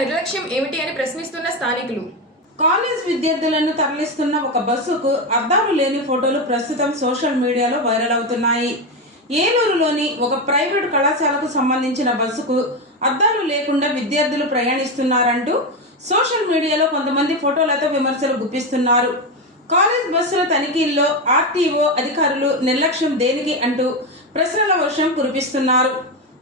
నిర్లక్ష్యం ఏమిటి అని ప్రశ్నిస్తున్న స్థానికులు. కాలేజ్ విద్యార్థులను తరలిస్తున్న ఒక బస్సుకు అద్దాలు లేని ఫోటోలు ప్రస్తుతం సోషల్ మీడియాలో వైరల్ అవుతున్నాయి. ఏలూరులోని ఒక ప్రైవేటు కళాశాలకు సంబంధించిన బస్సుకు అద్దాలు లేకుండా విద్యార్థులు ప్రయాణిస్తున్నారంటూ సోషల్ మీడియాలో కొంతమంది ఫోటోలతో విమర్శలు గుప్పిస్తున్నారు. కాలేజ్ బస్సుల తనిఖీల్లో ఆర్టీఓ అధికారులు నిర్లక్ష్యం దేనికి అంటూ ప్రశ్నల వర్షం కురిపిస్తున్నారు.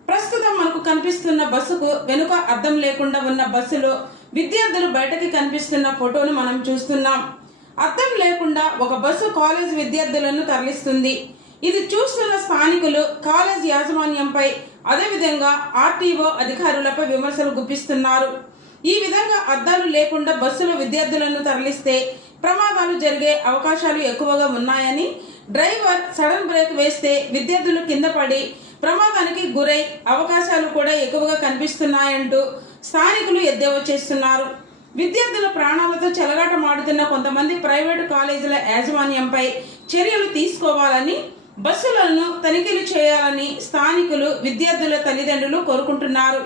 ప్రస్తుతం మనకు కనిపిస్తున్న బస్సుకు వెనుక అద్దం లేకుండా ఉన్న బస్సులో విద్యార్థులు బయటకి కనిపిస్తున్న ఫోటోను మనం చూస్తున్నాం. అద్దం లేకుండా ఒక బస్సు కాలేజ్ విద్యార్థులను తరలిస్తుంది. ఇది చూస్తున్న స్థానికులు కాలేజ్ యాజమాన్యంపై అదేవిధంగా ఆర్టీఓ అధికారులపై విమర్శలు గుప్పిస్తున్నారు. ఈ విధంగా అద్దాలు లేకుండా బస్సులో విద్యార్థులను తరలిస్తే ప్రమాదాలు జరిగే అవకాశాలు ఎక్కువగా ఉన్నాయని, డ్రైవర్ సడన్ బ్రేక్ వేస్తే విద్యార్థులు కింద పడి ప్రమాదానికి గురై అవకాశాలు కూడా ఎక్కువగా కనిపిస్తున్నాయంటూ స్థానికులు ఎద్దేవా చేస్తున్నారు. విద్యార్థుల ప్రాణాలతో చెలగాటమాడుతున్న కొంతమంది ప్రైవేటు కాలేజీల యాజమాన్యంపై చర్యలు తీసుకోవాలని, బస్సులను తనిఖీలు చేయాలని స్థానికులు, విద్యార్థుల తల్లిదండ్రులు కోరుకుంటున్నారు.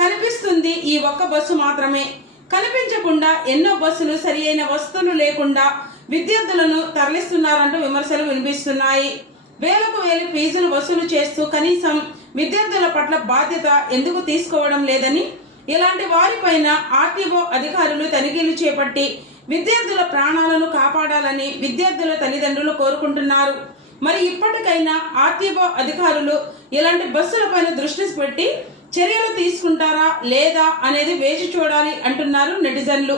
కనిపిస్తుంది ఈ ఒక్క బస్సు మాత్రమే. కనిపించకుండా ఎన్నో బస్సులు సరి అయిన వసతులు లేకుండా విద్యార్థులను తరలిస్తున్నారంటూ విమర్శలు వినిపిస్తున్నాయి. వేలకు వేలు ఫీజులు వసూలు చేస్తూ కనీసం విద్యార్థుల పట్ల బాధ్యత ఎందుకు తీసుకోవడం లేదని, ఇలాంటి వారిపైన ఆర్టీఓ అధికారులు తనిఖీలు చేపట్టి విద్యార్థుల ప్రాణాలను కాపాడాలని విద్యార్థుల తల్లిదండ్రులు కోరుకుంటున్నారు. మరి ఇప్పటికైనా ఆర్టీఓ అధికారులు ఇలాంటి బస్సులపైన దృష్టి పెట్టి చర్యలు తీసుకుంటారా లేదా అనేది వేచి చూడాలి అంటున్నారు నెటిజన్లు.